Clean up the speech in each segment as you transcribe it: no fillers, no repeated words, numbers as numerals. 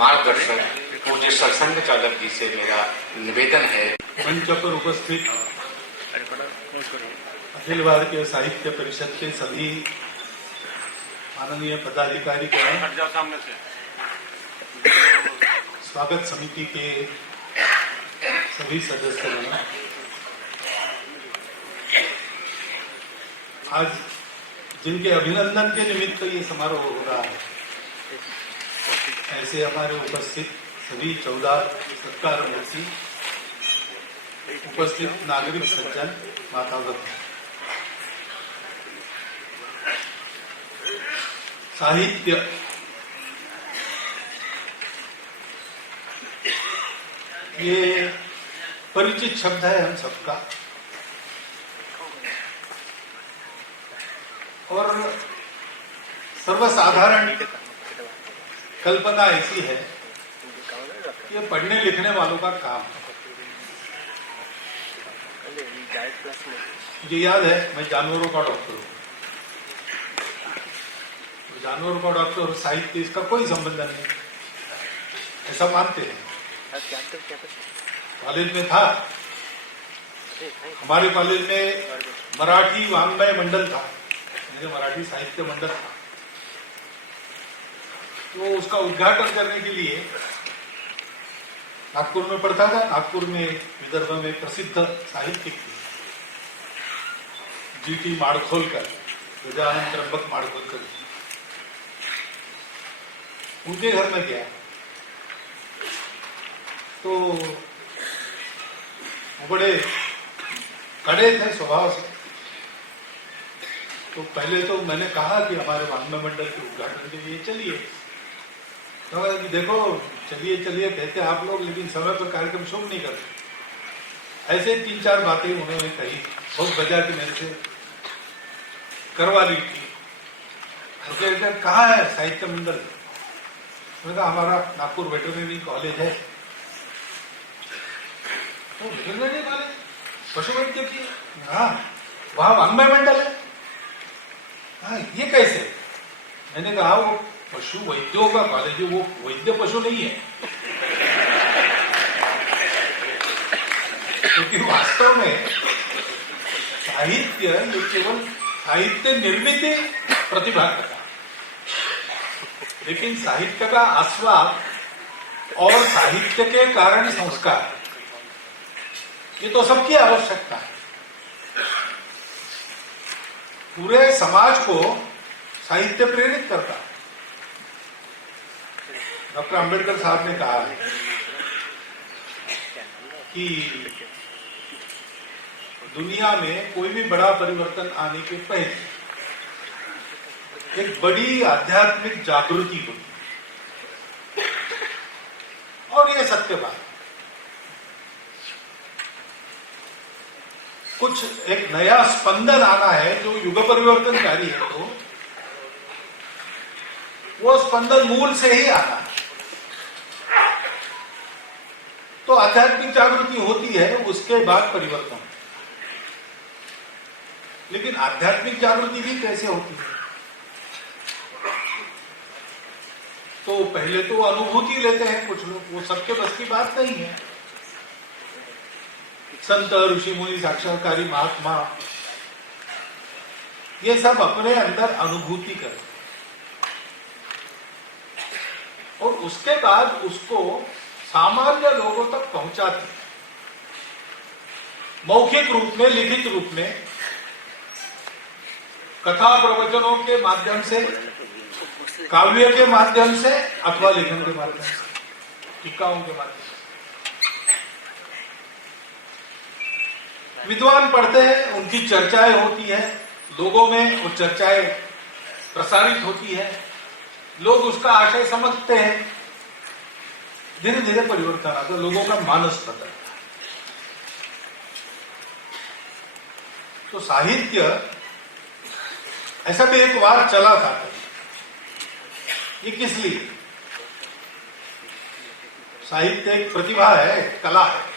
मार्गदर्शक पूज्य सत्संग चालक जी से मेरा निवेदन है। मंच पर उपस्थित अखिल भारतीय साहित्य परिषद के सभी माननीय पदाधिकारी गण, स्वागत समिति के सभी सदस्यगण, आज जिनके अभिनंदन के निमित्त ये समारोह हो रहा है, ऐसे हमारे उपस्थित सभी 14 सत्कारमूर्ति, उपस्थित नागरिक सज्जन, मातागण, साहित्य ये परिचित शब्द है हम सबका, और सर्वसाधारण कल्पना ऐसी है कि ये पढ़ने लिखने वालों का काम है। मुझे याद है, मैं जानवरों का डॉक्टर हूँ, जानवरों का डॉक्टर और साहित्य इसका कोई संबंध नहीं, ऐसा मानते हैं। कॉलेज में था, हमारे कॉलेज में मराठी वाङ्मय मंडल था, मेरे मराठी साहित्य मंडल था, तो उसका उद्घाटन करने के लिए नागपुर में पढ़ता था। नागपुर में विदर्भ में प्रसिद्ध साहित्यिक थे जीटी माड़खोलकर, गजानन त्र्यंबक माड़खोलकर, उनके घर में गया तो वो बड़े कड़े थे स्वभाव से। तो पहले तो मैंने कहा कि हमारे वाङ्मय मंडल के उद्घाटन के लिए चलिए, तो कि देखो चलिए चलिए कहते आप लोग, लेकिन समय पर कार्यक्रम शुरू नहीं करते। ऐसे 3-4 बातें उन्होंने कही, बहुत बजा के मेरे से करवा ली थी। कहाँ है साहित्य मंडल? मैंने कहा हमारा नागपुर वेटरनरी कॉलेज है। तो वेटरनरी कॉलेज पशु वैद्य की, हाँ वहां वाङ्मय मंडल है। हाँ ये कैसे? मैंने कहा वो पशु वैद्यों का कॉलेज है, वो वैद्य पशु नहीं है, क्योंकि वास्तव में साहित्य ये केवल साहित्य निर्मित प्रतिभा का, लेकिन साहित्य का आस्वाद और साहित्य के कारण संस्कार, ये तो सबकी आवश्यकता है। पूरे समाज को साहित्य प्रेरित करता है। डॉक्टर अंबेडकर साहब ने कहा है कि दुनिया में कोई भी बड़ा परिवर्तन आने के पहले एक बड़ी आध्यात्मिक जागृति होती है, और ये सत्य बात। कुछ एक नया स्पंदन आना है जो युग परिवर्तनकारी है, तो वो स्पंदन मूल से ही आना है। तो आध्यात्मिक जागृति होती है, उसके बाद परिवर्तन। लेकिन आध्यात्मिक जागृति भी कैसे होती है? तो पहले तो अनुभूति लेते हैं कुछ लोग, वो सबके बस की बात नहीं है। संत, ऋषि मुनि, साक्षात्कारी महात्मा, ये सब अपने अंदर अनुभूति करते, और उसके बाद उसको सामान्य लोगों तक पहुंचाते, मौखिक रूप में, लिखित रूप में, कथा प्रवचनों के माध्यम से, काव्य के माध्यम से, अथवा लेखन के माध्यम से, टीकाओं के माध्यम से। विद्वान पढ़ते हैं, उनकी चर्चाएं होती है, लोगों में वो चर्चाएं प्रसारित होती है, लोग उसका आशय समझते हैं, धीरे धीरे परिवर्तन आता है, लोगों का मानस बदलता है। तो साहित्य ऐसा भी एक बार चला था, ये किस लिए? साहित्य एक प्रतिभा है, कला है।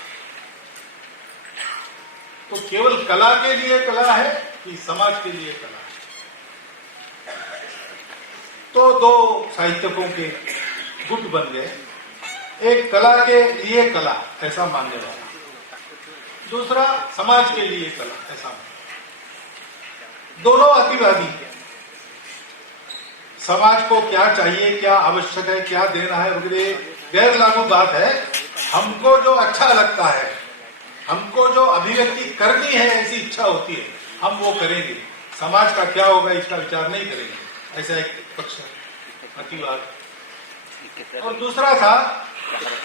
तो केवल कला के लिए कला है कि समाज के लिए कला है? तो दो साहित्यकों के गुट बन गए, एक कला के लिए कला ऐसा मानने वाला, दूसरा समाज के लिए कला ऐसा मानने, दोनों अतिवादी। समाज को क्या चाहिए, क्या आवश्यक है, क्या देना है वगैरह गैर लागू बात है। हमको जो अच्छा लगता है, हमको जो अभिव्यक्ति करनी है, ऐसी इच्छा होती है, हम वो करेंगे। समाज का क्या होगा इसका विचार नहीं करेंगे, ऐसा एक पक्ष अतिवाद। और दूसरा था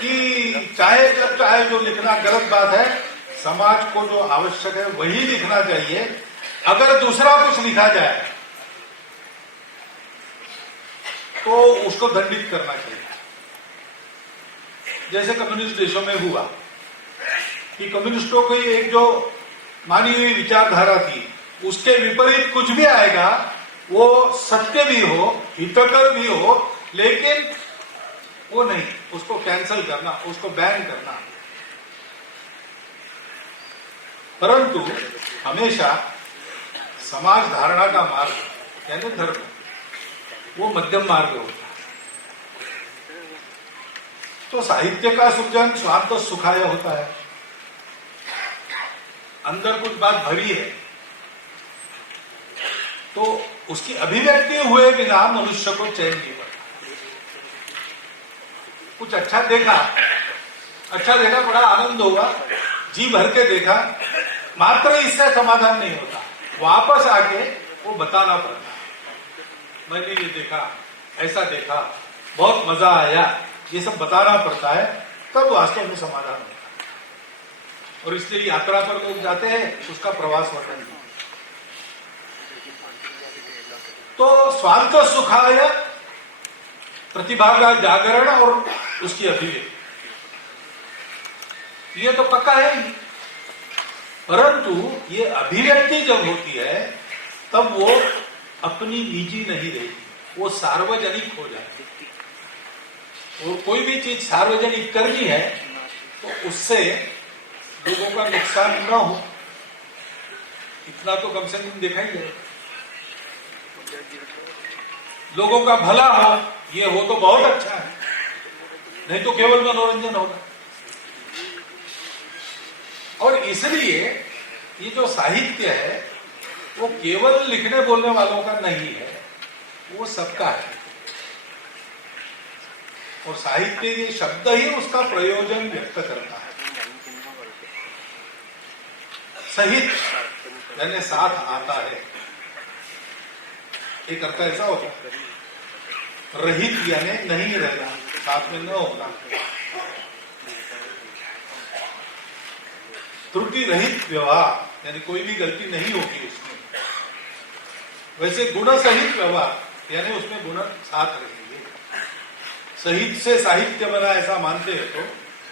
कि चाहे जब चाहे जो लिखना गलत बात है, समाज को जो आवश्यक है वही लिखना चाहिए। अगर दूसरा कुछ लिखा जाए तो उसको दंडित करना चाहिए। जैसे कम्युनिस्ट देशों में हुआ कि कम्युनिस्टों की एक जो मानी हुई विचारधारा थी, उसके विपरीत कुछ भी आएगा, वो सत्य भी हो, हितकर भी हो, लेकिन वो नहीं, उसको कैंसल करना, उसको बैन करना। परंतु हमेशा समाज धारणा का मार्ग यानी धर्म, वो मध्यम मार्ग होता है। तो साहित्य का सृजन स्वांत सुखाय होता है, अंदर कुछ बात भरी है तो उसकी अभिव्यक्ति हुए बिना मनुष्य को चैन नहीं पड़ता। कुछ अच्छा देखा, बड़ा आनंद होगा, जी भर के देखा, मात्र इससे समाधान नहीं होता, वापस आके वो बताना पड़ता। मैंने ये देखा, ऐसा देखा, बहुत मजा आया, ये सब बताना पड़ता है, तब वास्तव में समाधान होता है। और इसलिए यात्रा पर लोग जाते हैं, उसका प्रवास वर्णन। तो स्वार्थ सुखाय, प्रतिभा का जागरण और उसकी अभिव्यक्ति, ये तो पक्का है ही। परंतु ये अभिव्यक्ति जब होती है तब वो अपनी निजी नहीं रहती, वो सार्वजनिक हो जाती है। और कोई भी चीज सार्वजनिक करनी है तो उससे लोगों का नुकसान न हो, इतना तो कम से कम देखा ही है। लोगों का भला हो, ये हो तो बहुत अच्छा है, नहीं तो केवल मनोरंजन होगा। और इसलिए ये जो साहित्य है वो केवल लिखने बोलने वालों का नहीं है, वो सबका है। और साहित्य ये शब्द ही उसका प्रयोजन व्यक्त करता है। सहित यानी साथ आता है, एक अर्थ ऐसा होता है। रहित यानी नहीं रहना, साथ में न होना। त्रुटि रहित व्यवहार यानी कोई भी गलती नहीं होगी उसमें। वैसे गुण सहित व्यवहार यानी उसमें गुण साथ रहेंगे। सहित से साहित्य बना ऐसा मानते हैं तो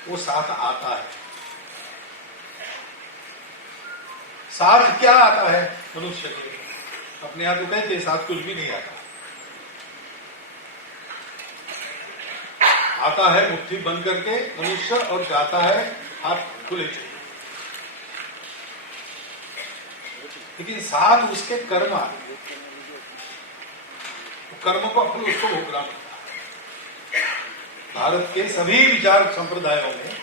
वो साथ आता है। साथ क्या आता है मनुष्य के? अपने आप तो कहते साथ कुछ भी नहीं आता। आता है मुट्ठी बंद करके मनुष्य और जाता है हाथ खुले चले। लेकिन साथ उसके कर्म आते, कर्म को अपने उसको भोगना पड़ता है। भारत के सभी विचार संप्रदायों में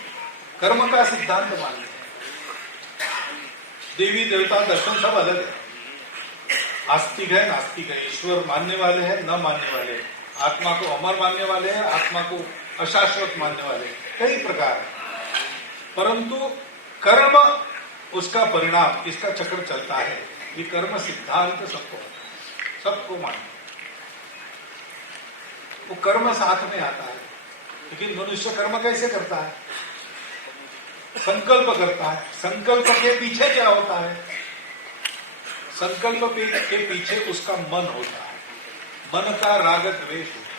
कर्म का सिद्धांत मानते हैं। देवी देवता दर्शन सब अलग है, आस्तिक है नास्तिक है, ईश्वर मानने वाले हैं न मानने वाले हैं, आत्मा को अमर मानने वाले हैं, आत्मा को अशाश्वत मानने वाले, कई प्रकार है। परंतु कर्म उसका परिणाम, इसका चक्र चलता है। ये कर्म सिद्धांत सबको मानना, वो कर्म साथ में आता है। लेकिन मनुष्य कर्म कैसे करता है? संकल्प करता है। संकल्प के पीछे क्या होता है? संकल्प के पीछे उसका मन होता है, मन का राग द्वेष होता है।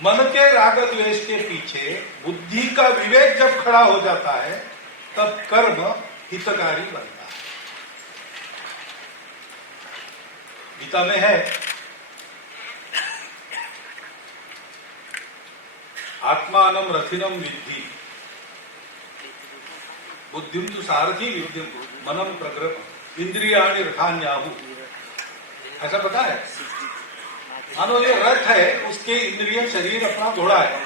मन के राग द्वेष के पीछे बुद्धि का विवेक जब खड़ा हो जाता है तब कर्म हितकारी बनता है। गीता में है, आत्मानम रथिनम विद्धि बुद्धिम तु सारथी विद्युम मनम प्रग्रह इंद्रियाणि रथान्याहु। ऐसा पता है? मानो ये रथ है, उसके इंद्रिय शरीर अपना घोड़ा है,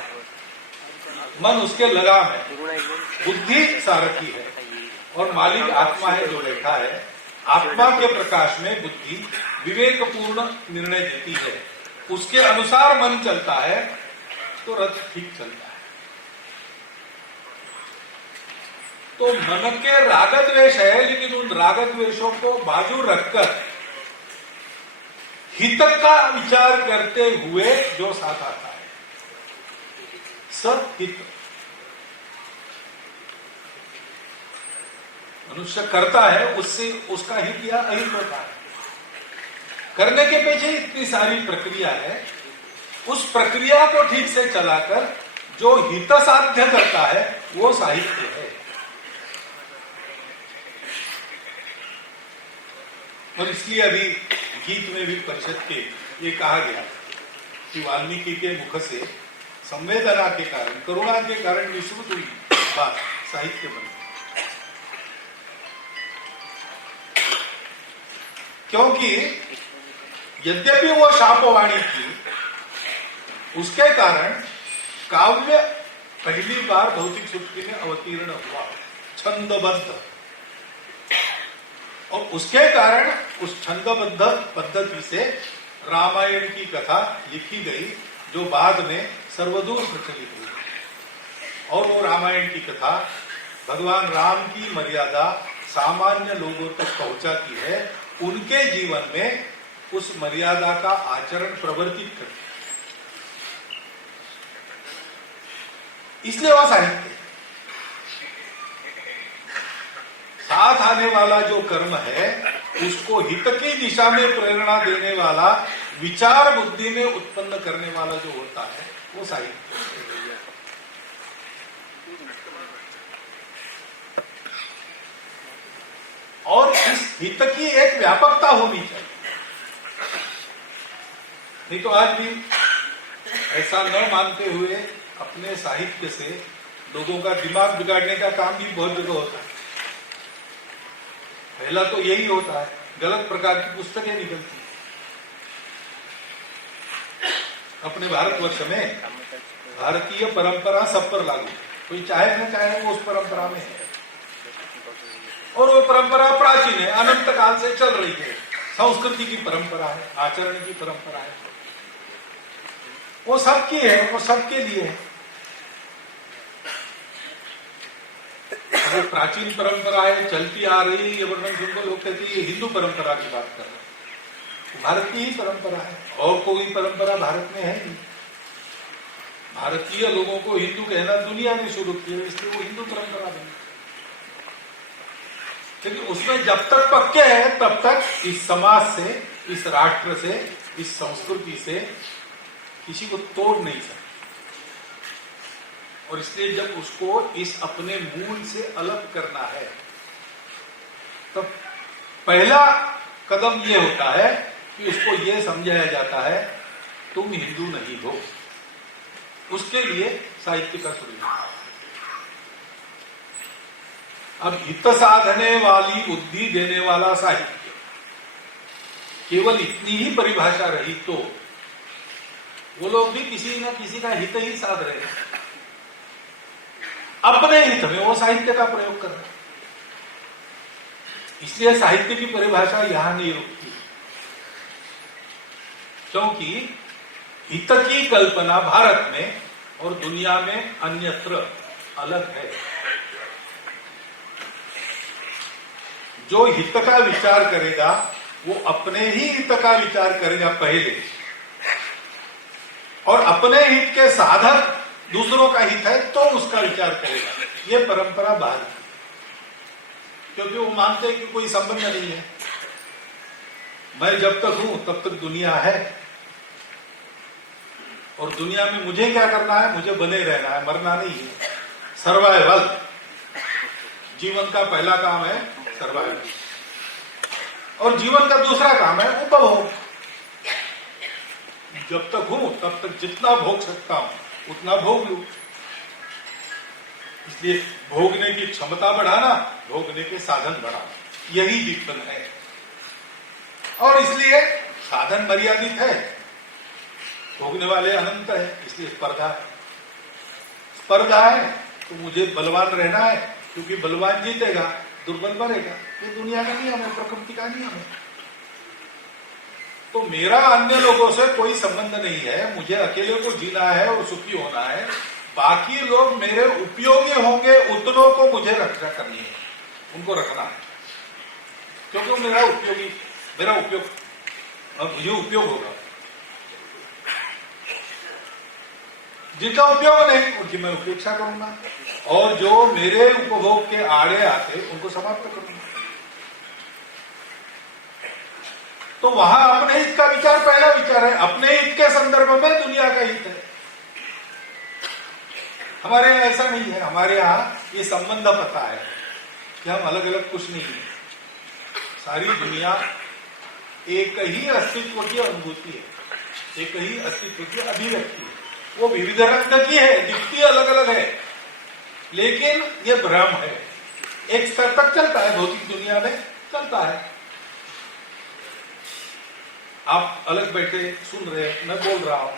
मन उसके लगाम है, बुद्धि सारथी है और मालिक आत्मा है जो बैठा है। आत्मा के प्रकाश में बुद्धि विवेकपूर्ण निर्णय देती है, उसके अनुसार मन चलता है तो रथ ठीक चलता है। तो मन के राग द्वेष है, लेकिन उन राग द्वेषों को बाजू रखकर हित का विचार करते हुए जो साथ आता है, सहित। मनुष्य करता है, उससे उसका हित या अहित होता है। करने के पीछे इतनी सारी प्रक्रिया है, उस प्रक्रिया को ठीक से चलाकर जो हित साध्य करता है वो साहित्य है। और इसलिए अभी गीत में भी परिषद के ये कहा गया कि वाल्मीकि के मुख से संवेदना के कारण, करुणा के कारण विश्रुत हुई बात साहित्य बनी। क्योंकि यद्यपि वो शापवाणी थी, उसके कारण काव्य पहली बार भौतिक सृष्टि में अवतीर्ण हुआ छंदबद्ध, और उसके कारण उस छंदबद्ध पद्धति से रामायण की कथा लिखी गई, जो बाद में सर्वदूर प्रचलित हुई। और वो रामायण की कथा भगवान राम की मर्यादा सामान्य लोगों तक पहुंचाती है, उनके जीवन में उस मर्यादा का आचरण प्रवर्तित करती है। इसलिए वह साहित्य साथ आने वाला जो कर्म है, उसको हित की दिशा में प्रेरणा देने वाला, विचार बुद्धि में उत्पन्न करने वाला जो होता है वो साहित्य है। और इस हित की एक व्यापकता होनी चाहिए, नहीं तो आज भी ऐसा न मानते हुए अपने साहित्य से लोगों का दिमाग बिगाड़ने का काम भी बहुत जगह होता है। पहला तो यही होता है, गलत प्रकार की पुस्तकें निकलती हैं। अपने भारतवर्ष में भारतीय परंपरा सब पर लागू है, कोई चाहे न चाहे वो उस परंपरा में है, और वो परंपरा प्राचीन है, अनंत काल से चल रही है, संस्कृति की परंपरा है, आचरण की परंपरा है, वो सबकी है, वो सबके लिए है। वो प्राचीन परंपरा है, चलती आ रही, ये वर्णन सुनकर लोग कहते हैं ये हिंदू परंपरा की बात कर रहे हैं। भारत की ही परंपरा है, और कोई परंपरा भारत में है नहीं। भारतीय लोगों को हिंदू कहना दुनिया ने शुरू किया, इसलिए वो हिंदू परंपरा बनी। लेकिन उसमें जब तक पक्के हैं तब तक इस समाज से, इस राष्ट्र से, इस संस्कृति से किसी को तोड़ नहीं सकते। और इसलिए जब उसको इस अपने मूल से अलग करना है, तब पहला कदम ये होता है कि उसको ये समझाया जाता है तुम हिंदू नहीं हो। उसके लिए साहित्य का सृजन। अब हित साधने वाली बुद्धि देने वाला साहित्य, केवल इतनी ही परिभाषा रही तो वो लोग भी किसी न किसी का हित ही साध रहे हैं, अपने हित में वो साहित्य का प्रयोग कर रहे हैं। इसलिए साहित्य की परिभाषा यहां नहीं रुकती, क्योंकि हित की कल्पना भारत में और दुनिया में अन्यत्र अलग है। जो हित का विचार करेगा वो अपने ही हित का विचार करेगा पहले, और अपने हित के साधक दूसरों का हित है तो उसका विचार करेगा। ये परंपरा बाहर की, क्योंकि वो मानते हैं कि कोई संबंध नहीं है, मैं जब तक हूं तब तक दुनिया है, और दुनिया में मुझे क्या करना है, मुझे बने रहना है, मरना नहीं है। सर्वाइवल, जीवन का पहला काम है सर्वाइवल, और जीवन का दूसरा काम है उपभोग। जब तक हूं तब तक जितना भोग सकता हूं उतना भोग लूं। इसलिए भोगने की क्षमता बढ़ाना, भोगने के साधन बढ़ाना, यही जीवन है। और इसलिए साधन मर्यादित है, भोगने वाले अनंत है, इसलिए स्पर्धा है। स्पर्धा है तो मुझे बलवान रहना है, क्योंकि बलवान जीतेगा, दुर्बल मरेगा। ये दुनिया का नियम है, प्रकृति का नियम है। तो मेरा अन्य लोगों से कोई संबंध नहीं है, मुझे अकेले को जीना है और सुखी होना है। बाकी लोग मेरे उपयोगी होंगे, उतनों को मुझे रक्षा करनी है, उनको रखना है, क्योंकि वो मेरा उपयोगी, मेरा उपयोग, मुझे उपयोग होगा। जिनका उपयोग नहीं उनकी मैं उपेक्षा करूंगा, और जो मेरे उपभोग के आड़े आते उनको समाप्त करूंगा। तो वहां अपने हित का विचार पहला विचार है। अपने हित के संदर्भ में दुनिया का हित है। हमारे यहाँ ऐसा नहीं है। हमारे यहाँ ये संबंध पता है कि हम अलग अलग कुछ नहीं है। सारी दुनिया एक ही अस्तित्व की अनुभूति है, एक ही अस्तित्व की अभिव्यक्ति है। वो विविध रंग की है, दिखती अलग अलग है, लेकिन ये भ्रम है। एक स्तर तक चलता है, भौतिक दुनिया में चलता है। आप अलग बैठे सुन रहे हैं, मैं बोल रहा हूं,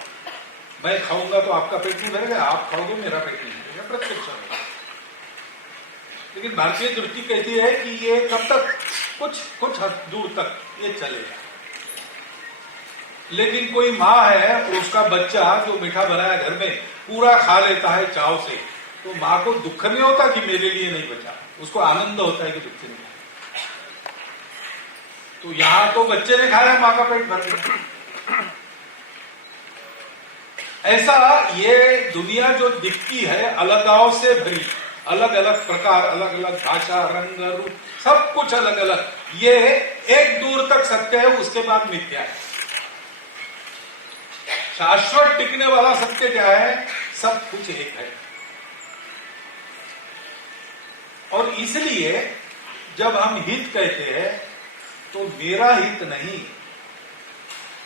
मैं खाऊंगा तो आपका पेट नहीं भरेगा, आप खाओगे मेरा पेट नहीं भरेगा, प्रत्यक्ष है। लेकिन भारतीय दृष्टि कहती है कि ये कब तक, कुछ हद दूर तक ये चलेगा। लेकिन कोई माँ है और उसका बच्चा जो मीठा बनाया घर में पूरा खा लेता है चाव से, तो माँ को दुख नहीं होता कि मेरे लिए नहीं बचा, उसको आनंद होता है कि बच्चे ने खाया। तो यहां तो बच्चे ने खाया, माँ का पेट भर गया। ऐसा ये दुनिया जो दिखती है अलगाव से भरी, अलग अलग प्रकार, अलग अलग भाषा, रंग, रूप, सब कुछ अलग अलग, ये एक दूर तक सत्य है, उसके बाद मिथ्या है। शाश्वत टिकने वाला सत्य क्या है? सब कुछ एक है। और इसलिए जब हम हित कहते हैं तो मेरा हित नहीं,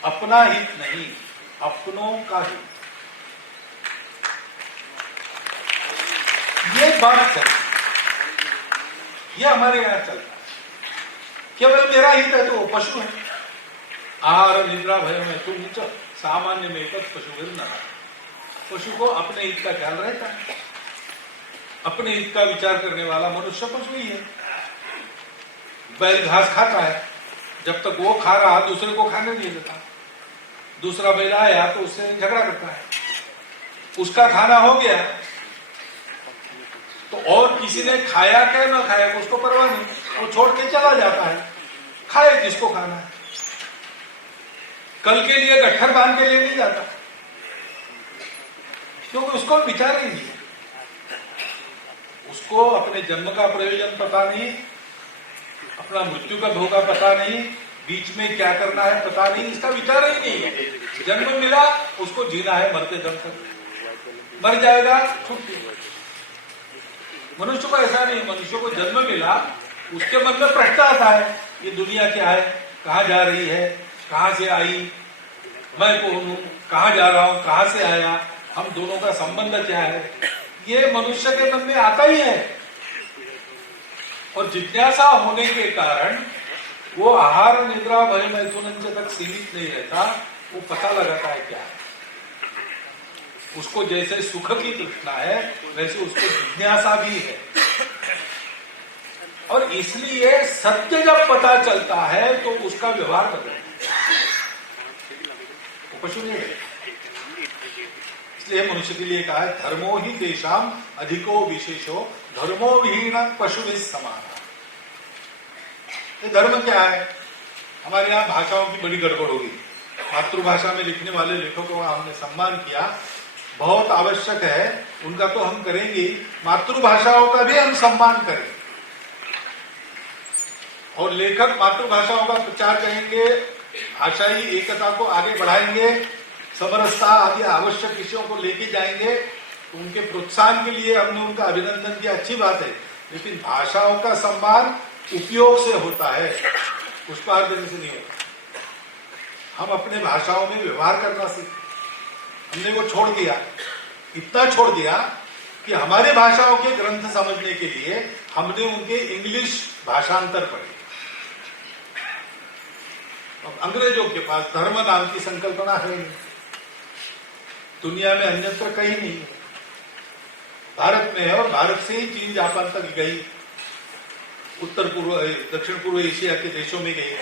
अपना हित नहीं, अपनों का हित, ये बात चलती, ये हमारे यहां चलता है। केवल मेरा हित है तो वो पशु है। आहार निद्रा भय में तुम नीच सामान्य में पशु न। पशु को अपने हित का ख्याल रहता है, अपने हित का विचार करने वाला मनुष्य पशु ही है। बैल घास खाता है, जब तक वो खा रहा दूसरे को खाने नहीं देता। दूसरा बैल आया तो उससे झगड़ा करता है, उसका खाना हो गया तो और किसी ने खाया क्या ना खाया उसको परवाह नहीं, वो छोड़ के चला जाता है, खाए जिसको खाना है। कल के लिए गट्ठर बांध के लिए नहीं जाता, क्योंकि उसको विचार ही नहीं है। उसको अपने जन्म का प्रयोजन पता नहीं, अपना मृत्यु का धोखा पता नहीं, बीच में क्या करना है पता नहीं, इसका विचार ही नहीं है। जन्म मिला उसको जीना है मरते दम तक, मर जाएगा छुट्टी। मनुष्य को ऐसा नहीं, मनुष्य को जन्म मिला उसके मन में प्रश्न आता है, ये दुनिया क्या है, कहाँ जा रही है, कहाँ से आई, मैं कौन हूं, कहाँ जा रहा हूं, कहाँ से आया, हम दोनों का संबंध क्या है, ये मनुष्य के मन में आता ही है। और जिज्ञासा होने के कारण वो आहार निद्रा भय मैथुन तक सीमित नहीं रहता, वो पता लगाता है क्या है। उसको जैसे सुख की तृष्णा है वैसे उसको जिज्ञासा भी है। और इसलिए सत्य जब पता चलता है तो उसका व्यवहार बदलता है, वो पशु नहीं है। इसलिए मनुष्य के लिए कहा है धर्मो ही तेषाम अधिको विशेषो धर्मो विहीन पशु समान। ये धर्म क्या है? हमारे यहाँ भाषाओं की बड़ी गड़बड़ होगी। मातृभाषा में लिखने वाले लेखकों का हमने सम्मान किया, बहुत आवश्यक है, उनका तो हम करेंगे, मातृभाषाओं का भी हम सम्मान करें। और लेखक मातृभाषाओं का प्रचार करेंगे, भाषाई एकता को आगे बढ़ाएंगे, समरसता आदि आवश्यक विषयों को लेके जाएंगे, तो उनके प्रोत्साहन के लिए हमने उनका अभिनंदन किया, अच्छी बात है। लेकिन भाषाओं का सम्मान उपयोग से होता है, पुष्पार देने से नहीं होता। हम अपने भाषाओं में व्यवहार करना सीखें। हमने वो छोड़ दिया, इतना छोड़ दिया कि हमारे भाषाओं के ग्रंथ समझने के लिए हमने उनके इंग्लिश भाषांतर पढ़े। अब अंग्रेजों के पास धर्म नाम की संकल्पना है नहीं, दुनिया में अन्यत्र कहीं नहीं है, भारत में है, और भारत से ही चीन जापान तक गई, उत्तर पूर्व दक्षिण पूर्व एशिया के देशों में गई।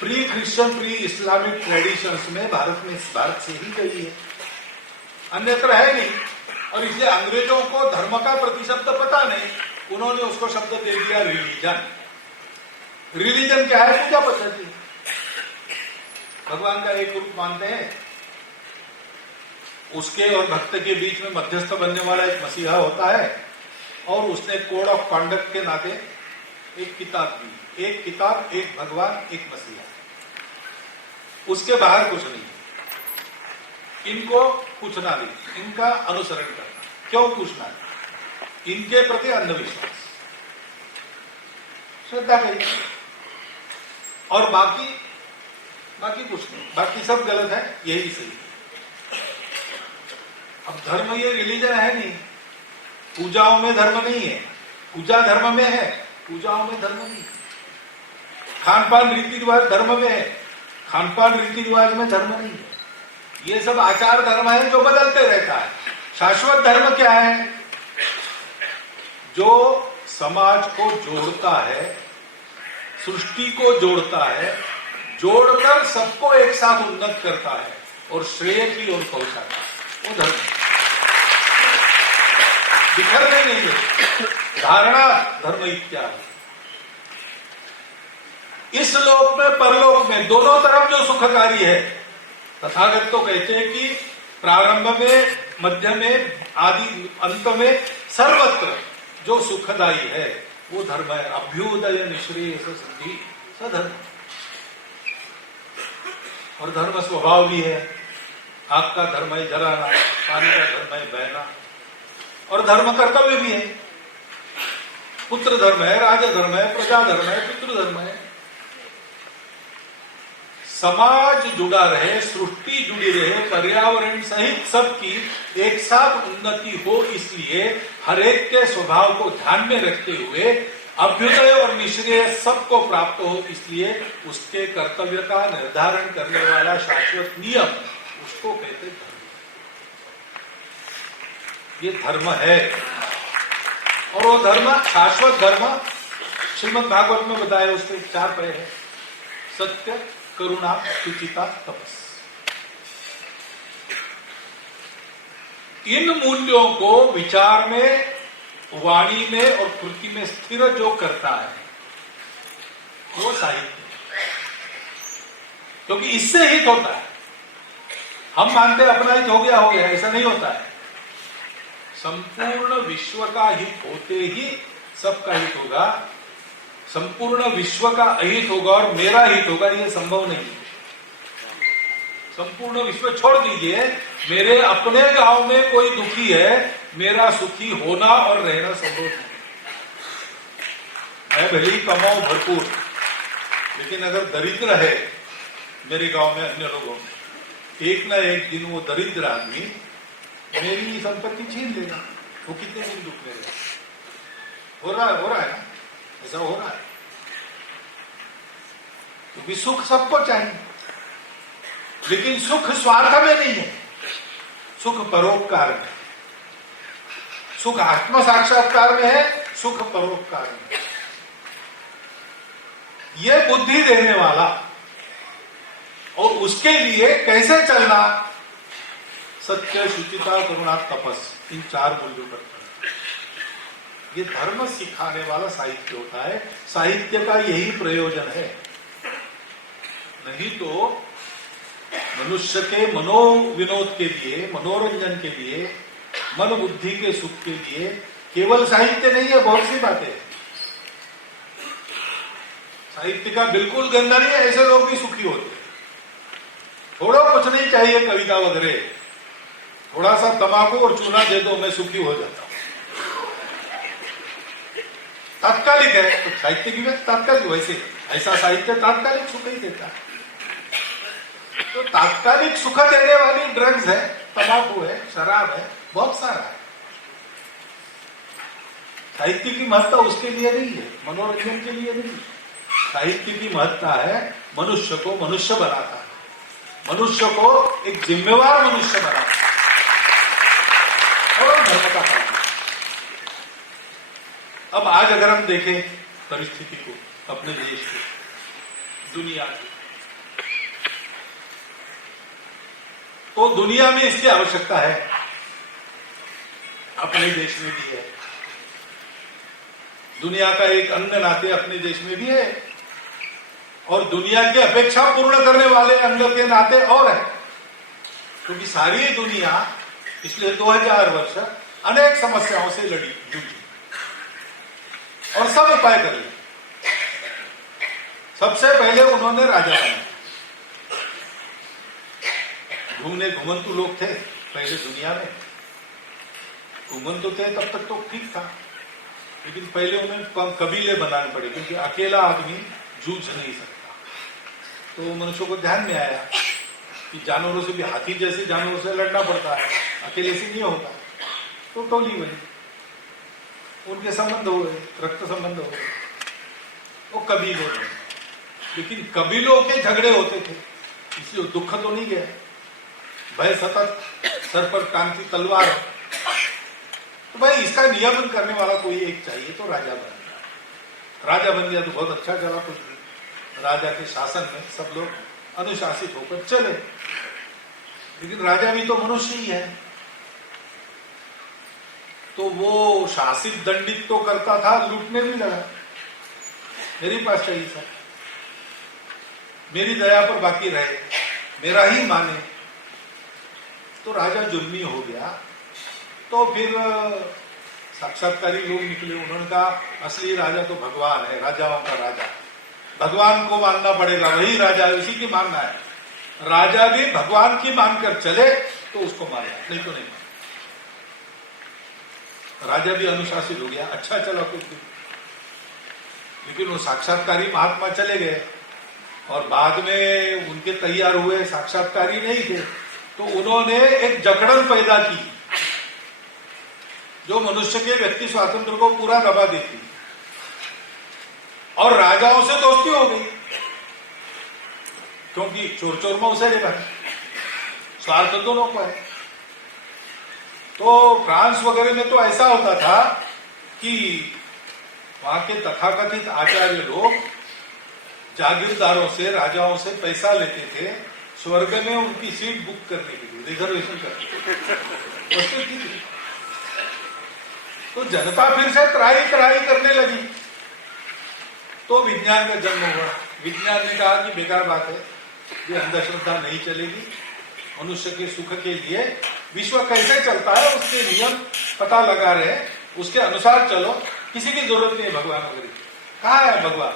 Pre Christian pre Islamic traditions में भारत से ही गई है, अन्यत्र है नहीं। और इसलिए अंग्रेजों को धर्म का प्रतिशब्द पता नहीं, उन्होंने उसको शब्द दे दिया रिलीजन। रिलीजन क्या है? पूजा पद्धति। भगवान का एक रूप मानते हैं, उसके और भक्त के बीच में मध्यस्थ बनने वाला एक मसीहा होता है, और उसने कोड ऑफ कॉन्डक्ट के नाते एक किताब दी, एक किताब, एक भगवान, एक मसीहा, उसके बाहर कुछ नहीं। इनको पूछना नहीं, इनका अनुसरण करना। क्यों पूछना है? इनके प्रति अंधविश्वास, श्रद्धा करिए, और बाकी कुछ नहीं, बाकी सब गलत है, यही सही है। अब धर्म ये रिलीजन है नहीं, पूजाओं में धर्म नहीं है, पूजा धर्म में है, पूजाओं में धर्म नहीं है। खान-पान रीति रिवाज धर्म में है, खान-पान रीति रिवाज में धर्म नहीं है। ये सब आचार धर्म है जो बदलते रहता है। शाश्वत धर्म क्या है? जो समाज को जोड़ता है, सृष्टि को जोड़ता है, जोड़कर सबको एक साथ उन्नत करता है और श्रेय की ओर पहुंचाता है, वो धर्म। बिखरने नहीं है, धारणा धर्म इत्यादि। इस लोक में परलोक में दोनों तरफ जो सुखकारी है, तथागत तो कहते हैं कि प्रारंभ में, मध्य में, आदि अंत में सर्वत्र जो सुखदायी है वो धर्म है। अभ्युदय निश्रेय सिद्धि सधर्म। और धर्म स्वभाव भी है। आग का धर्म है जलाना, पानी का धर्म है बहना, और धर्म कर्तव्य भी है। पुत्र धर्म है, राजा धर्म है, प्रजा धर्म है, पितृ धर्म है। समाज जुड़ा रहे, सृष्टि जुड़ी रहे, पर्यावरण सहित सबकी एक साथ उन्नति हो, इसलिए हर एक के स्वभाव को ध्यान में रखते हुए अभ्युदय और निश्रेय सबको प्राप्त हो, इसलिए उसके कर्तव्य का निर्धारण करने वाला शाश्वत नियम, उसको कहते धर्म। ये धर्म है, और वो धर्म, शाश्वत धर्म, श्रीमद् भागवत में बताया, उसके 4 पैर है। सत्य, करुणा, शुचिता, तपस। इन मूल्यों को विचार में, वाणी में और कृति में स्थिर जो करता है वो साहित्य, क्योंकि इससे हित होता है। हम मानते अपना हित हो गया, ऐसा नहीं होता है। संपूर्ण विश्व का हित होते ही सबका हित होगा। संपूर्ण विश्व का अहित होगा और मेरा हित होगा, यह संभव नहीं है। संपूर्ण विश्व छोड़ दीजिए, मेरे अपने गांव में कोई दुखी है, मेरा सुखी होना और रहना संभव नहीं। मैं भले ही कमाऊं भरपूर, लेकिन अगर दरिद्र है मेरे गांव में, अन्य लोगों में, एक ना एक दिन वो दरिद्र आदमी मेरी संपत्ति छीन लेगा। वो कितने दिन दुख में रहेगा? हो रहा है ना, ऐसा हो रहा है। क्योंकि सुख सबको चाहिए, लेकिन सुख स्वार्थ में नहीं है, सुख परोपकार में। सुख आत्म साक्षात्कार में है, सुख परोपकार में। यह बुद्धि देने वाला, और उसके लिए कैसे चलना, सत्य, शुचिता, करुणा, तपस, इन 4 मूल्यों पर ये धर्म सिखाने वाला साहित्य होता है। साहित्य का यही प्रयोजन है। नहीं तो मनुष्य के मनोविनोद के लिए, मनोरंजन के लिए, मन बुद्धि के सुख के लिए केवल साहित्य नहीं है, बहुत सी बातें। साहित्य का बिल्कुल गंदा नहीं है, ऐसे लोग भी सुखी होते हैं। थोड़ा कुछ नहीं चाहिए, कविता वगैरह, थोड़ा सा तंबाकू और चूना दे दो, मैं सुखी हो जाता हूं। तात्कालिक है, तो साहित्य की बात तात्कालिक, वैसे ऐसा साहित्य तात्कालिक सुख ही देता है। तो तात्कालिक सुख देने वाली ड्रग्स है, तंबाकू है, शराब है, बहुत सारा है। साहित्य की महत्ता उसके लिए नहीं है, मनोरंजन के लिए नहीं। साहित्य की महत्ता है मनुष्य को मनुष्य बनाता है, मनुष्य को एक जिम्मेवार मनुष्य बनाना और धर्म का पालन। अब आज अगर हम देखें परिस्थिति को, अपने देश की, दुनिया की, तो दुनिया में इसकी आवश्यकता है, अपने देश में भी है। दुनिया का एक अंग नाते अपने देश में भी है, और दुनिया की अपेक्षा पूर्ण करने वाले अंग के नाते और है, क्योंकि सारी दुनिया पिछले 2000 वर्ष अनेक समस्याओं से लड़ी, जूझी और सब उपाय कर लिए। सबसे पहले उन्होंने राजा बनाया। घुमंतु लोग थे पहले दुनिया में, घुमंतु थे तब तक तो ठीक था, लेकिन पहले उन्हें कबीले बनाने पड़े, क्योंकि अकेला आदमी जूझ नहीं सकता। तो मनुष्यों को ध्यान में आया कि जानवरों से भी, हाथी जैसे जानवरों से लड़ना पड़ता है, अकेले से नहीं होता। तो टोली बनी, उनके संबंध हुए, रक्त संबंध हुए, वो कबीले बने। लेकिन कबीलों के झगड़े होते थे, इसलिए दुख तो नहीं गया। भय सतत, सर पर टांगती तलवार। तो भाई इसका नियमन करने वाला कोई एक चाहिए, तो राजा बन गया। राजा बन गया तो बहुत अच्छा चला कुछ भी। राजा के शासन में सब लोग अनुशासित होकर चले, लेकिन राजा भी तो मनुष्य ही है। तो वो शासित दंडित तो करता था, लूटने भी लगा। मेरे पास चाहिए सब, मेरी दया पर बाकी रहे, मेरा ही माने। तो राजा जुर्मी हो गया। तो फिर साक्षात्कारी लोग निकले, उन्होंने कहा असली राजा तो भगवान है, राजाओं का राजा, भगवान को मानना पड़ेगा, वही राजा है, उसी की मानना है। राजा भी भगवान की मानकर चले तो उसको मारना, नहीं तो नहीं। राजा भी अनुशासित हो गया, अच्छा चला कुछ दिन। लेकिन वो साक्षात्कारी महात्मा चले गए, और बाद में उनके तैयार हुए साक्षात्कारी नहीं थे, तो उन्होंने एक जकड़न पैदा की जो मनुष्य के व्यक्ति स्वातंत्र को पूरा दबा देती, और राजाओं से दोस्ती हो गई, क्योंकि चोर चोर में उसे लेगा, स्वार्थ दोनों को है। तो फ्रांस वगैरह में तो ऐसा होता था कि वहां के तथाकथित आचार्य लोग जागीरदारों से, राजाओं से पैसा लेते थे स्वर्ग में उनकी सीट बुक करने के लिए, रिजर्वेशन करने। तो जनता फिर से त्राही करने लगी, तो विज्ञान का जन्म हुआ। विज्ञान ने कहा कि बेकार बात है, ये अंधश्रद्धा नहीं चलेगी। मनुष्य के सुख के लिए विश्व कैसे चलता है उसके नियम पता लगा रहे, उसके अनुसार चलो, किसी की जरूरत नहीं है भगवान वगैरह। कहाँ है भगवान?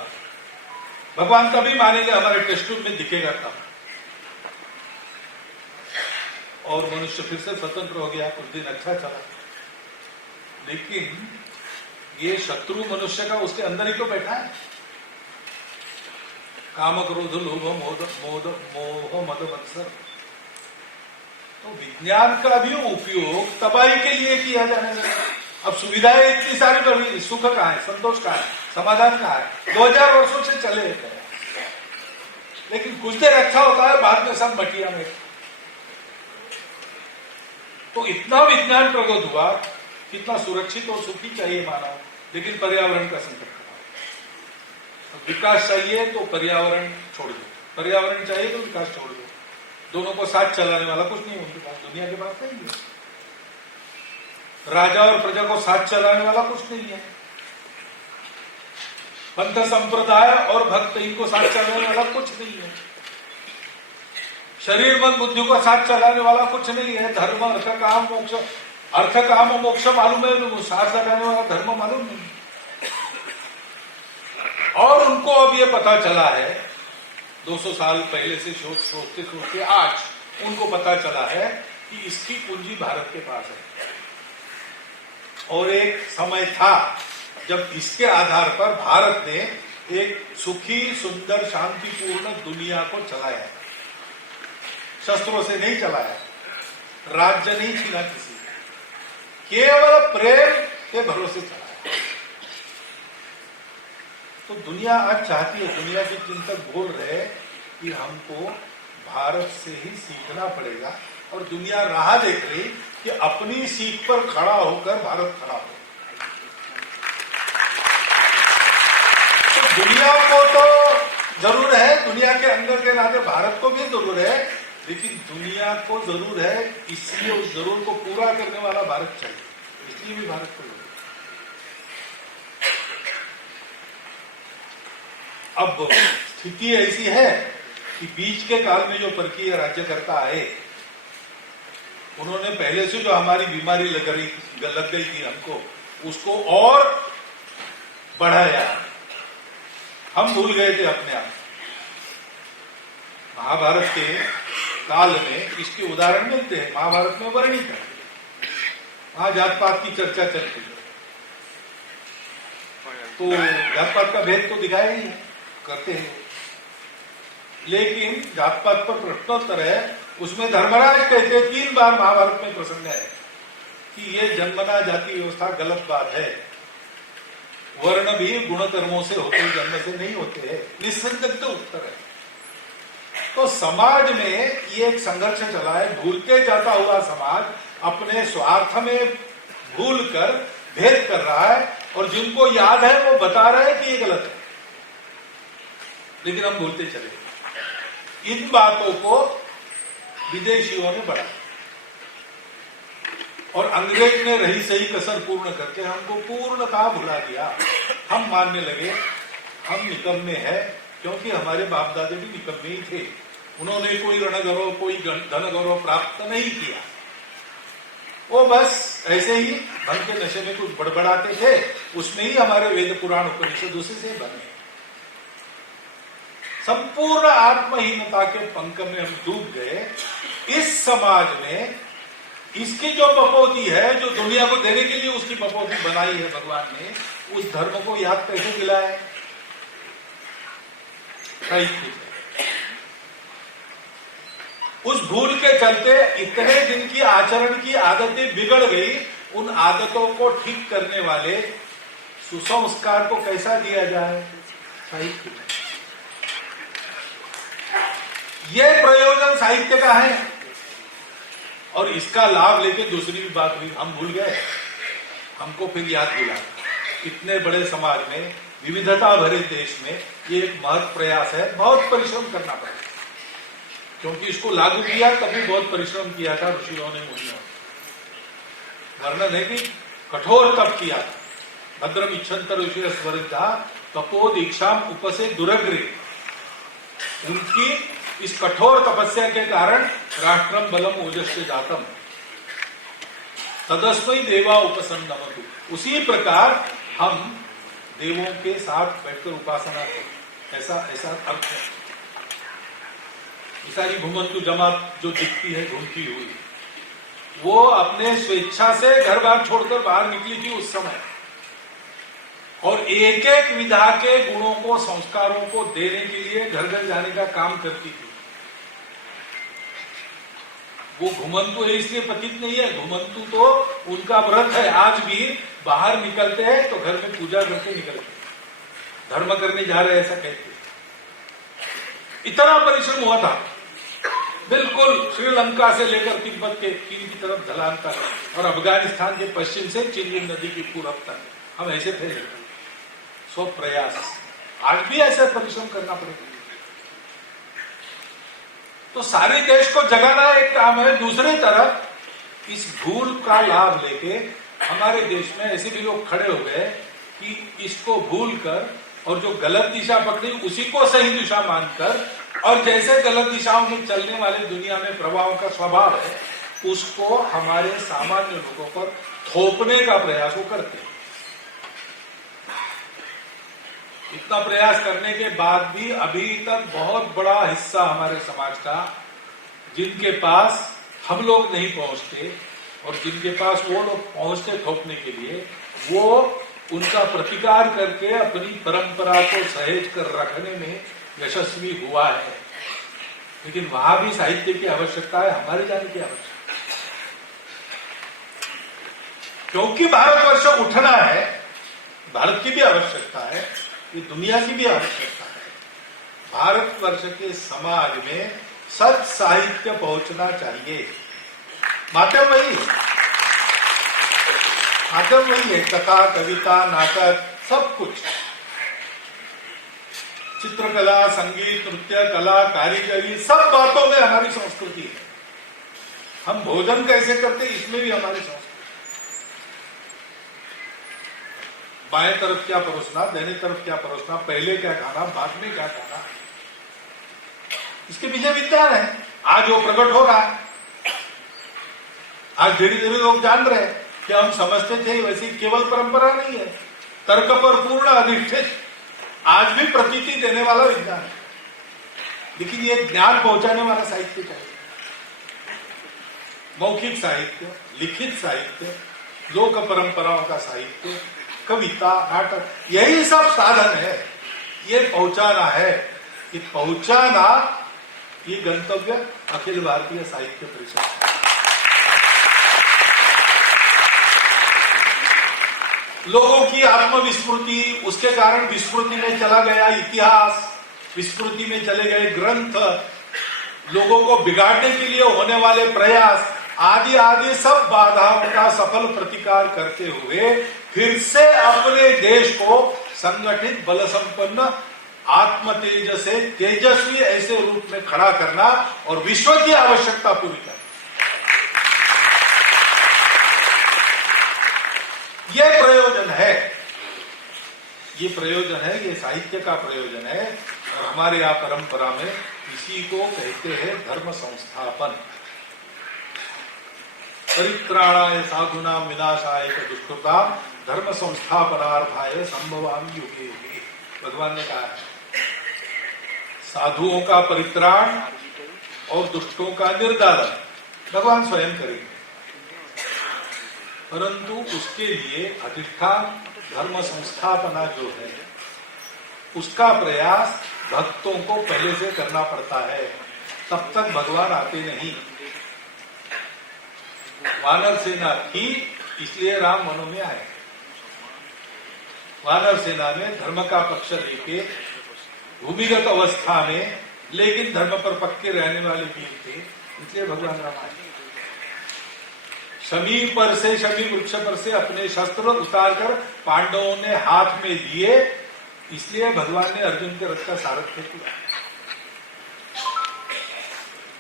भगवान तभी मानेंगे हमारे टेस्ट ट्यूब में दिखेगा तब। और मनुष्य फिर से स्वतंत्र हो गया, कुछ दिन अच्छा चला। लेकिन ये शत्रु मनुष्य का उसके अंदर ही तो बैठा है। काम, क्रोध, लोभ, मोह, मद, मत्सर। तो विज्ञान का भी उपयोग तबाही के लिए किया जाने लगा। अब सुविधाएं इतनी सारी बढ़ी, सुख कहाँ है, संतोष कहाँ है, समाधान कहाँ है? 2000 वर्षों से चले गए, लेकिन कुछ देर अच्छा होता है, बाद में सब मटिया में। तो इतना विज्ञान प्रगत हुआ, कितना सुरक्षित और सुखी चाहिए मानव, लेकिन पर्यावरण का संकट खड़ा। विकास चाहिए तो पर्यावरण छोड़ दो, पर्यावरण चाहिए तो विकास छोड़ दो। दोनों को साथ चलाने वाला कुछ नहीं उनके पास, दुनिया के पास नहीं है। राजा और प्रजा को साथ चलाने वाला कुछ नहीं है। पंथ संप्रदाय और भक्त इनको साथ चलाने वाला कुछ नहीं है। शरीर मन बुद्धि को साथ चलाने वाला कुछ नहीं है। धर्म, अर्थ, काम, मोक्ष, अर्थ, काम, मोक्ष मालूम है उनको, साथ लगाने वाला धर्म मालूम नहीं। और उनको अब ये पता चला है, 200 साल पहले से सोचते सोचते आज उनको पता चला है कि इसकी पूंजी भारत के पास है। और एक समय था जब इसके आधार पर भारत ने एक सुखी, सुंदर, शांतिपूर्ण दुनिया को चलाया। शस्त्रों से नहीं चलाया, राज्य नहीं छीना किसी, केवल प्रेम के भरोसे चलाया। तो दुनिया आज चाहती है, दुनिया के चिंतक बोल रहे कि हमको भारत से ही सीखना पड़ेगा। और दुनिया राह देख रही कि अपनी सीख पर खड़ा होकर भारत खड़ा हो। तो दुनिया को तो जरूर है, दुनिया के अंदर के नाते भारत को भी जरूर है, लेकिन दुनिया को जरूर है, इसलिए उस जरूर को पूरा करने वाला भारत चाहिए, इसलिए भी भारत को जरूर। अब स्थिति ऐसी है कि बीच के काल में जो परकीय राज्यकर्ता आए, उन्होंने पहले से जो हमारी बीमारी लग गई थी हमको, उसको और बढ़ाया। हम भूल गए थे अपने आप। महाभारत के काल में इसके उदाहरण मिलते हैं, महाभारत में वर्णित है। वहां जात पात की चर्चा चलती है, तो जात पात का भेद तो दिखाया ही है, करते हैं, लेकिन जात पात पर प्रश्नोत्तर है, उसमें धर्मराज कहते 3 बार महाभारत में प्रसंग है कि ये जन्मना जाति व्यवस्था गलत बात है, वर्ण भी गुण कर्मों से होते, जन्म से नहीं होते हैं, निस्संदिग्ध उत्तर है। तो समाज में ये एक संघर्ष चला है, भूलते जाता हुआ समाज अपने स्वार्थ में भूल कर भेद कर रहा है, और जिनको याद है वो बता रहे हैं कि ये गलत है, लेकिन हम भूलते चले। इन बातों को विदेशियों ने बढ़ा, और अंग्रेज ने रही सही कसर पूर्ण करके हमको पूर्णतः भुला दिया। हम मानने लगे हम निकम्मे हैं, क्योंकि हमारे बाप दादे भी निकम्मे ही थे, उन्होंने कोई रण गौरव, कोई धन गौरव प्राप्त नहीं किया, वो बस ऐसे ही धन के नशे में कुछ बड़बड़ाते थे, उसमें ही हमारे वेद पुराण उपनिषद उसी से बने। संपूर्ण आत्महीनता के पंख में हम डूब गए। इस समाज में इसकी जो बपोती है, जो दुनिया को देने के लिए उसकी बपोती बनाई है भगवान ने, उस धर्म को याद कैसे दिलाए? उस भूल के चलते इतने दिन की आचरण की आदतें बिगड़ गई, उन आदतों को ठीक करने वाले सुसंस्कार को कैसा दिया जाए? साहित्य। यह प्रयोजन साहित्य का है, और इसका लाभ लेके दूसरी भी बात हुई, हम भूल गए, हमको फिर याद दिला। इतने बड़े समाज में, विविधता भरे देश में ये एक महत् प्रयास है, बहुत परिश्रम करना पड़ेगा, क्योंकि इसको लागू किया तभी बहुत परिश्रम किया था ऋषियों ने, मुनियों ने। वर्णन है कि कठोर तप किया था। भद्रम इच्छन्तर ऋषि स्वरिता तपो दीक्षाम उपसे दुरग्रे। उनकी इस कठोर तपस्या के कारण राष्ट्रम बलम ओजस्य जातम तदस्मै देवा उपसन्नमतु। उसी प्रकार हम देवों के साथ बैठकर उपासना करें, ऐसा अर्थ है। ये सारी घुमंतु जमात जो दिखती है घूमती हुई, वो अपने स्वेच्छा से घर बार छोड़कर बाहर निकली थी उस समय, और एक एक विधा के गुणों को, संस्कारों को देने के लिए घर घर जाने का काम करती थी। वो घुमंतु है इसलिए पतित नहीं है, घुमंतु तो उनका व्रत है। आज भी बाहर निकलते हैं तो घर में पूजा करके निकलते हैं, धर्म करने जा रहे हैं ऐसा कहते हैं। इतना परिश्रम हुआ था, बिल्कुल श्रीलंका से लेकर तिब्बत के चीन की तरफ ढलान तक, और अफगानिस्तान के पश्चिम से चिलिन नदी की पूरब तक हम ऐसे थे। सो प्रयास, आज भी ऐसे परिश्रम करना पड़ेगा। तो सारे देश को जगाना एक काम है। दूसरी तरफ इस भूल का लाभ लेके हमारे देश में ऐसे भी लोग खड़े हो गए कि इसको भूल कर, और जो गलत दिशा पकड़ी उसी को सही दिशा मानकर, और जैसे गलत दिशाओं में चलने वाले दुनिया में प्रभाव का स्वभाव है, उसको हमारे सामान्य लोगों पर थोपने का प्रयास वो करते हैं। इतना प्रयास करने के बाद भी अभी तक बहुत बड़ा हिस्सा हमारे समाज का, जिनके पास हम लोग नहीं पहुंचते और जिनके पास वो लोग पहुंचते थोपने के लिए, वो उनका प्रतिकार करके अपनी परंपरा को सहेज कर रखने में यशस्वी हुआ है। लेकिन वहां भी साहित्य की आवश्यकता है, हमारे जाने की आवश्यकता है, क्योंकि भारतवर्ष उठना है। भारत की भी आवश्यकता है, ये दुनिया की भी आवश्यकता है। भारतवर्ष के समाज में सच साहित्य पहुंचना चाहिए। माध्यम वही है, कथा, कविता, नाटक, सब कुछ, चित्रकला, संगीत, नृत्य, कला, कारीगरी, सब बातों में हमारी संस्कृति है। हम भोजन कैसे करते, इसमें भी हमारी संस्कृति। बाएं तरफ क्या परोसना, दाहिने तरफ क्या परोसना, पहले क्या खाना, बाद में क्या खाना, इसके पीछे विज्ञान है। आज वो प्रकट हो रहा है। आज धीरे धीरे लोग जान रहे हैं कि हम समझते थे वैसी केवल परंपरा नहीं है, तर्क पर पूर्ण अधिष्ठित आज भी प्रतीति देने वाला विज्ञान है। लेकिन ये ज्ञान पहुंचाने वाला साहित्य चाहिए। मौखिक साहित्य, लिखित साहित्य, लोक परंपराओं का साहित्य, कविता, नाटक, यही सब साधन है। ये पहुंचाना है, ये पहुंचाना, ये गंतव्य अखिल भारतीय साहित्य परिषद है। लोगों की आत्मविस्मृति, उसके कारण विस्मृति में चला गया इतिहास, विस्मृति में चले गए ग्रंथ, लोगों को बिगाड़ने के लिए होने वाले प्रयास, आदि आदि सब बाधाओं का सफल प्रतिकार करते हुए फिर से अपने देश को संगठित, बल संपन्न, आत्म तेज से तेजस्वी ऐसे रूप में खड़ा करना और विश्व की आवश्यकता पूरी करना, ये प्रयोजन है। ये प्रयोजन है, ये साहित्य का प्रयोजन है। और हमारे यहाँ परंपरा में इसी को कहते हैं धर्म संस्थापन। परित्राणाय साधूनां विनाशाय च दुष्कृतां धर्म संस्थापनार्थाय संभवामि युगे युगे। भगवान ने कहा है साधुओं का परित्राण और दुष्टों का निर्दालन भगवान स्वयं करेंगे, परंतु उसके लिए अधिष्ठान धर्म संस्थापना जो है उसका प्रयास भक्तों को पहले से करना पड़ता है। तब तक भगवान आते नहीं। वानर सेना थी, इसलिए राम वनों में आए। वानर सेना में धर्म का पक्ष लेके भूमिगत अवस्था में, लेकिन धर्म पर पक्के रहने वाले वीर थे, इसलिए भगवान राम आए। शमी पर से, शमी वृक्ष पर से अपने शस्त्र उतारकर पांडवों ने हाथ में लिए, इसलिए भगवान ने अर्जुन के रथ का सारथ्य किया।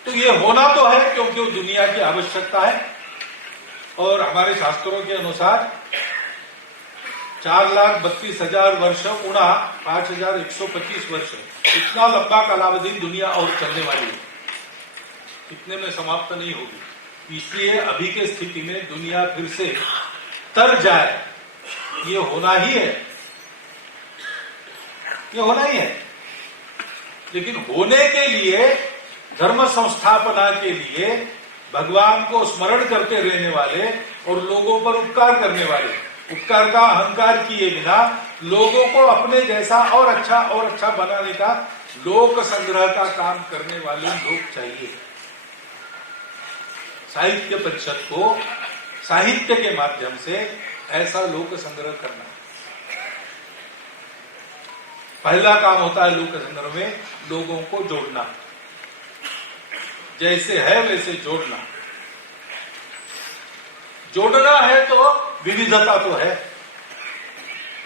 तो ये होना तो है क्योंकि वो दुनिया की आवश्यकता है। और हमारे शास्त्रों के अनुसार 4,32,000 वर्ष गुणा 5,125 वर्ष, इतना लंबा कालावधि दुनिया और चलने वाली है, इतने में समाप्त नहीं होगी। इसलिए अभी के स्थिति में दुनिया फिर से तर जाए, ये होना ही है, ये होना ही है। लेकिन होने के लिए, धर्म संस्थापना के लिए, भगवान को स्मरण करते रहने वाले और लोगों पर उपकार करने वाले, उपकार का अहंकार किए बिना लोगों को अपने जैसा और अच्छा बनाने का लोक संग्रह का काम करने वाले लोग चाहिए। साहित्य परिषद को साहित्य के माध्यम से ऐसा लोक संग्रह करना पहला काम होता है। लोक संग्रह में लोगों को जोड़ना, जैसे है वैसे जोड़ना। जोड़ना है तो विविधता तो है,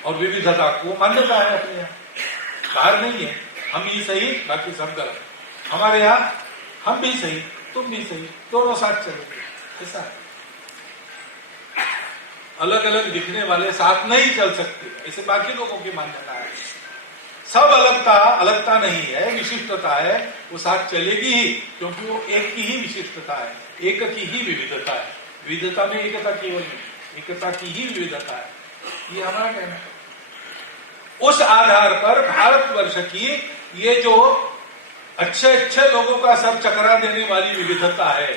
और विविधता को मान्यता है अपने यहाँ, बाहर नहीं है। हम ही सही, बाकी सब गलत। हमारे यहाँ हम भी सही, तुम भी सही, दोनों साथ चलेंगे, ऐसा है। अलग अलग दिखने वाले साथ नहीं चल सकते, ऐसे बाकी लोगों की मान्यता है। सब अलगता नहीं है, विशिष्टता है, वो साथ चलेगी ही, क्योंकि वो एक की ही विशिष्टता है, एक की ही विविधता है। विविधता में एकता केवल नहीं, एकता की ही विविधता है, ये हमारा कहना है। उस आधार पर भारतवर्ष की ये जो अच्छे लोगों का सब चकरा देने वाली विविधता है,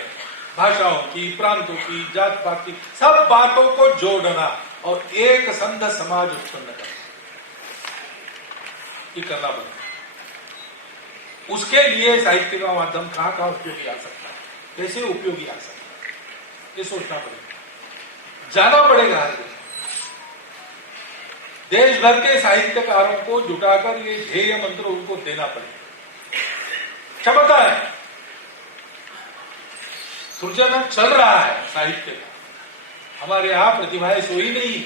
भाषाओं की, प्रांतों की, जात पात की, सब बातों को जोड़ना और एक संघ समाज उत्पन्न करना, ये करना पड़ेगा। उसके लिए साहित्य का माध्यम कहाँ उपयोगी आ सकता है, कैसे उपयोगी आ सकता है, ये सोचना पड़ेगा, जाना पड़ेगा हर जगह। देश भर के साहित्यकारों को जुटाकर ये ध्येय मंत्र उनको देना पड़ेगा। क्षमता है, सृजन चल रहा है साहित्य का, हमारे यहाँ प्रतिभाएं सोई नहीं,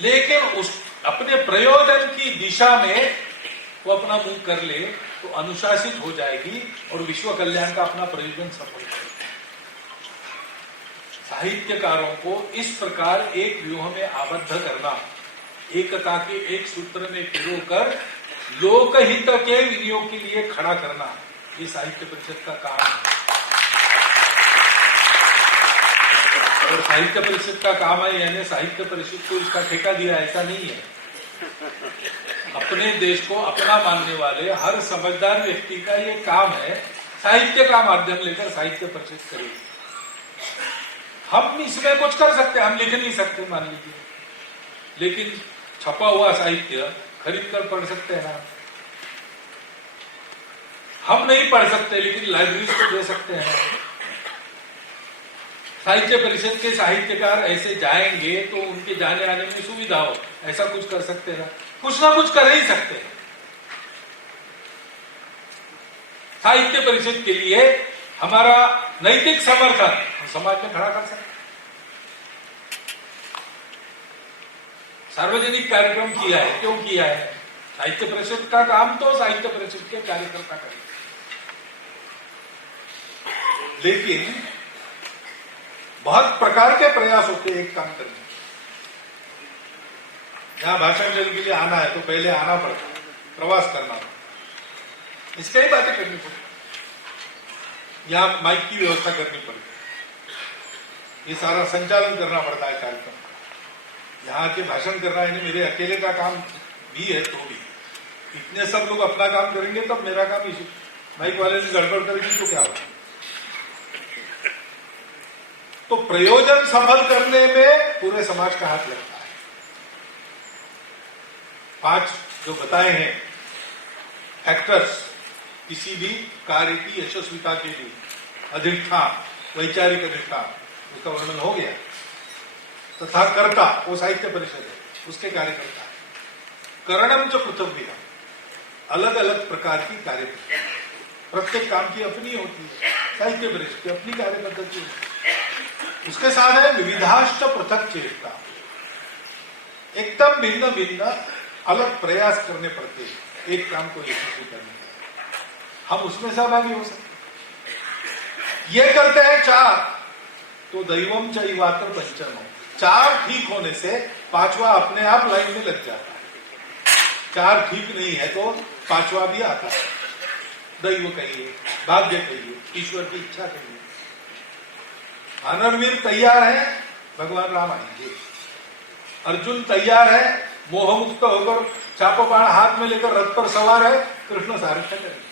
लेकिन उस अपने प्रयोजन की दिशा में वो अपना मुंह कर ले तो अनुशासित हो जाएगी और विश्व कल्याण का अपना प्रयोजन सफल करेगी। साहित्यकारों को इस प्रकार एक व्यूह में आबद्ध करना, एकता के एक सूत्र में पिरोकर लोकहित के विनियोग के लिए खड़ा करना, ये साहित्य परिषद का काम है। और साहित्य परिषद का काम है, यानी साहित्य परिषद को इसका ठेका दिया, ऐसा नहीं है। अपने देश को अपना मानने वाले हर समझदार व्यक्ति का ये काम है, साहित्य का माध्यम लेकर साहित्य परिषद करेगी। हम इसमें कुछ कर सकते हैं, हम लिख नहीं सकते मान लीजिए, लेकिन छपा हुआ साहित्य खरीद कर पढ़ सकते हैं ना। हम नहीं पढ़ सकते लेकिन लाइब्रेरी को दे सकते हैं। साहित्य परिषद के साहित्यकार ऐसे जाएंगे तो उनके जाने आने में सुविधा हो, ऐसा कुछ कर सकते हैं, कुछ ना कुछ कर ही सकते हैं। साहित्य परिषद के लिए हमारा नैतिक समर्थन समाज में खड़ा कर सकते हैं। सार्वजनिक कार्यक्रम किया है, क्यों किया है? साहित्य परिषद का काम तो साहित्य परिषद के कार्यकर्ता करें, लेकिन बहुत प्रकार के प्रयास होते हैं एक काम करने। यहां भाषण देने के लिए आना है तो पहले आना पड़ता है, प्रवास करना पड़ता, इसकी ही बातें करनी पड़ती, यहां माइक की व्यवस्था करनी पड़ती, ये सारा संचालन करना पड़ता है कार्यक्रम। यहाँ के भाषण करना है, मेरे अकेले का काम भी है, तो भी इतने सब लोग अपना काम करेंगे तब मेरा काम इसी माइक वाले ने गड़बड़ करेगी तो क्या होगा। तो प्रयोजन संभल करने में पूरे समाज का हाथ लगता है। 5 जो बताए हैं फैक्टर्स किसी भी कार्य की यशस्विता के लिए, अधिष्ठान, वैचारिक अधिष्ठान, उसका वर्णन हो गया। तथा कर्ता वो साहित्य परिषद है, उसके कार्यकर्ता है। करणम च पृथव्य, अलग अलग प्रकार की कार्य, प्रत्येक काम की अपनी होती है, साहित्य परिषद की अपनी कार्य पद्धति होती है। उसके साथ है विविधाश्च पृथक चेष्टा, एकदम भिन्न भिन्न अलग प्रयास करने पड़ते हैं एक काम को यशस्वी करने के। हम उसमें सहभागी हो सकते। ये करते हैं 4 तो दैवम चैवात्र पंचम, 4 ठीक होने से 5वां अपने आप लाइन में लग जाता है। 4 ठीक नहीं है तो 5वां भी आता है। दैव कहिए, भाग्य कहिए, ईश्वर की इच्छा कहिए। वानरवीर तैयार है, भगवान राम आएंगे। अर्जुन तैयार है, मोह मुक्त होकर चापो बाण हाथ में लेकर रथ पर सवार है, कृष्ण सारथ्य करेंगे।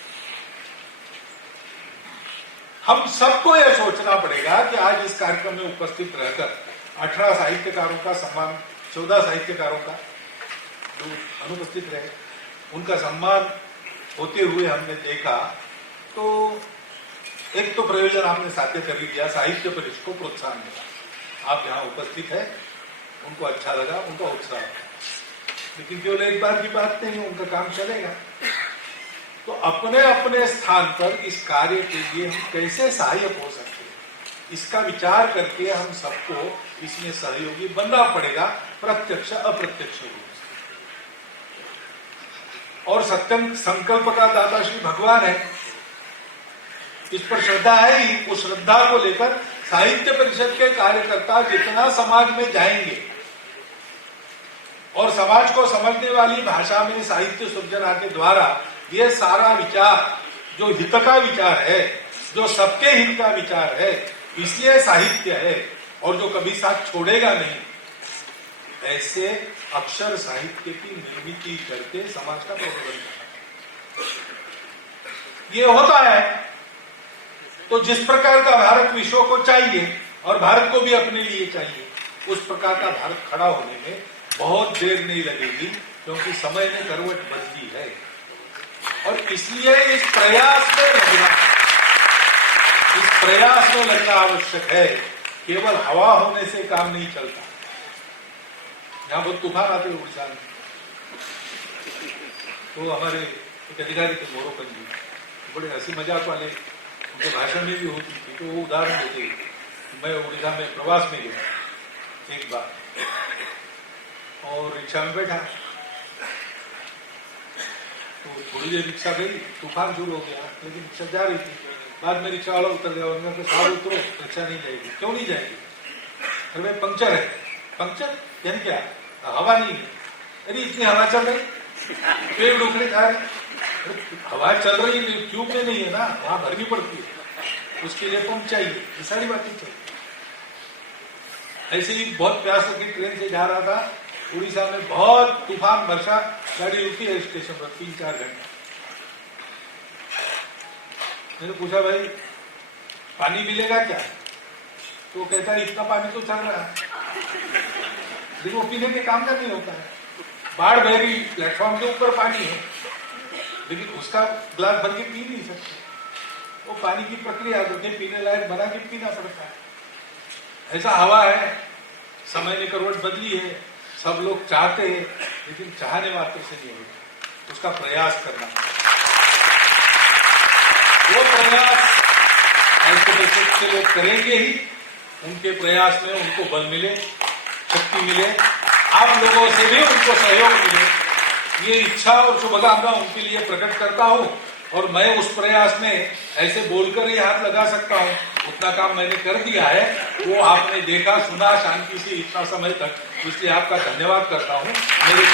हम सबको यह सोचना पड़ेगा कि आज इस कार्यक्रम में उपस्थित रहकर 18 साहित्यकारों का सम्मान, 14 साहित्यकारों का जो अनुपस्थित रहे, उनका सम्मान होते हुए हमने देखा। तो एक तो प्रयोजन आपने साध्य कर लिया, साहित्य परिषद को प्रोत्साहन मिला। आप यहाँ उपस्थित है, उनको अच्छा लगा, उनका उत्साह, लेकिन केवल एक बार की बात नहीं, उनका काम चलेगा। तो अपने अपने स्थान पर इस कार्य के लिए हम कैसे सहायक हो सकते हैं, इसका विचार करके हम सबको इसमें सहयोगी बनना पड़ेगा, प्रत्यक्ष अप्रत्यक्ष रूप से। और सत्यम संकल्प का दाता श्री भगवान है, इस पर श्रद्धा है ही। उस श्रद्धा को लेकर साहित्य परिषद के कार्यकर्ता जितना समाज में जाएंगे और समाज को समझने वाली भाषा में साहित्य सृजना के द्वारा ये सारा विचार जो हित का विचार है, जो सबके हित का विचार है, इसलिए साहित्य है और जो कभी साथ छोड़ेगा नहीं, ऐसे अक्षर साहित्य की निर्मित करके समाज का प्रबोधन करना ये होता है। तो जिस प्रकार का भारत विश्व को चाहिए और भारत को भी अपने लिए चाहिए, उस प्रकार का भारत खड़ा होने में बहुत देर नहीं लगेगी, क्योंकि समय में करवट बदली है। और इसलिए इस प्रयास में लगना आवश्यक है। केवल हवा होने से काम नहीं चलता। यहाँ बहुत तूफान आते हैं उड़ीसा में, तो हमारे एक अधिकारी थे मोरोपन जी, बड़े हंसी मजाक वाले, उनके भाषण में भी होती थी, तो वो उदाहरण देते ही। मैं उड़ीसा में प्रवास में गया एक बार, और रिक्शा में बैठा, तो थोड़ी देर रिक्शा गई, तूफान शुरू हो गया, लेकिन रिक्शा जा रही थी। बाद में रिक्शा वाला उतर गया, उन्होंने कहा साहब उतरो, रिक्शा नहीं जाएगी। क्यों नहीं जाएगी? अरे भाई पंक्चर है। पंक्चर यानी क्या? हवा नहीं है। अरे इतनी हवा चल रही, पेड़ उखड़े खा रहे, हवा चल रही ट्यूब में नहीं है ना, वहां भरनी पड़ती है, उसके लिए पंप चाहिए। ये सारी बातें चाहिए। ऐसे ही बहुत प्यास लगी, ट्रेन से जा रहा था उड़ीसा में, बहुत तूफान वर्षा, गाड़ी रुकी है स्टेशन पर 3-4 घंटे। मैंने पूछा भाई पानी मिलेगा क्या? तो कहता है इतना पानी तो चल रहा है, लेकिन वो पीने के काम का नहीं होता है। बाढ़ बह रही, प्लेटफॉर्म के ऊपर पानी है, लेकिन उसका गिलास भर के पी नहीं सकते। वो पानी की प्रक्रिया करके पीने लायक बना के पीना पड़ता है। ऐसा हवा है, समय ने करवट बदली है, सब लोग चाहते हैं, लेकिन चाहने मात्र से नहीं होता, उसका प्रयास करना पड़ता। वो प्रयास ऐसे लोग करेंगे ही, उनके प्रयास में उनको बल मिले, शक्ति मिले, आप लोगों से भी उनको सहयोग मिले, ये इच्छा और शुभकामना उनके लिए प्रकट करता हूं। और मैं उस प्रयास में ऐसे बोलकर ही हाथ लगा सकता हूं, उतना काम मैंने कर दिया है, वो आपने देखा सुना शांति से इतना समय तक, इसलिए आपका धन्यवाद करता हूं। मेरे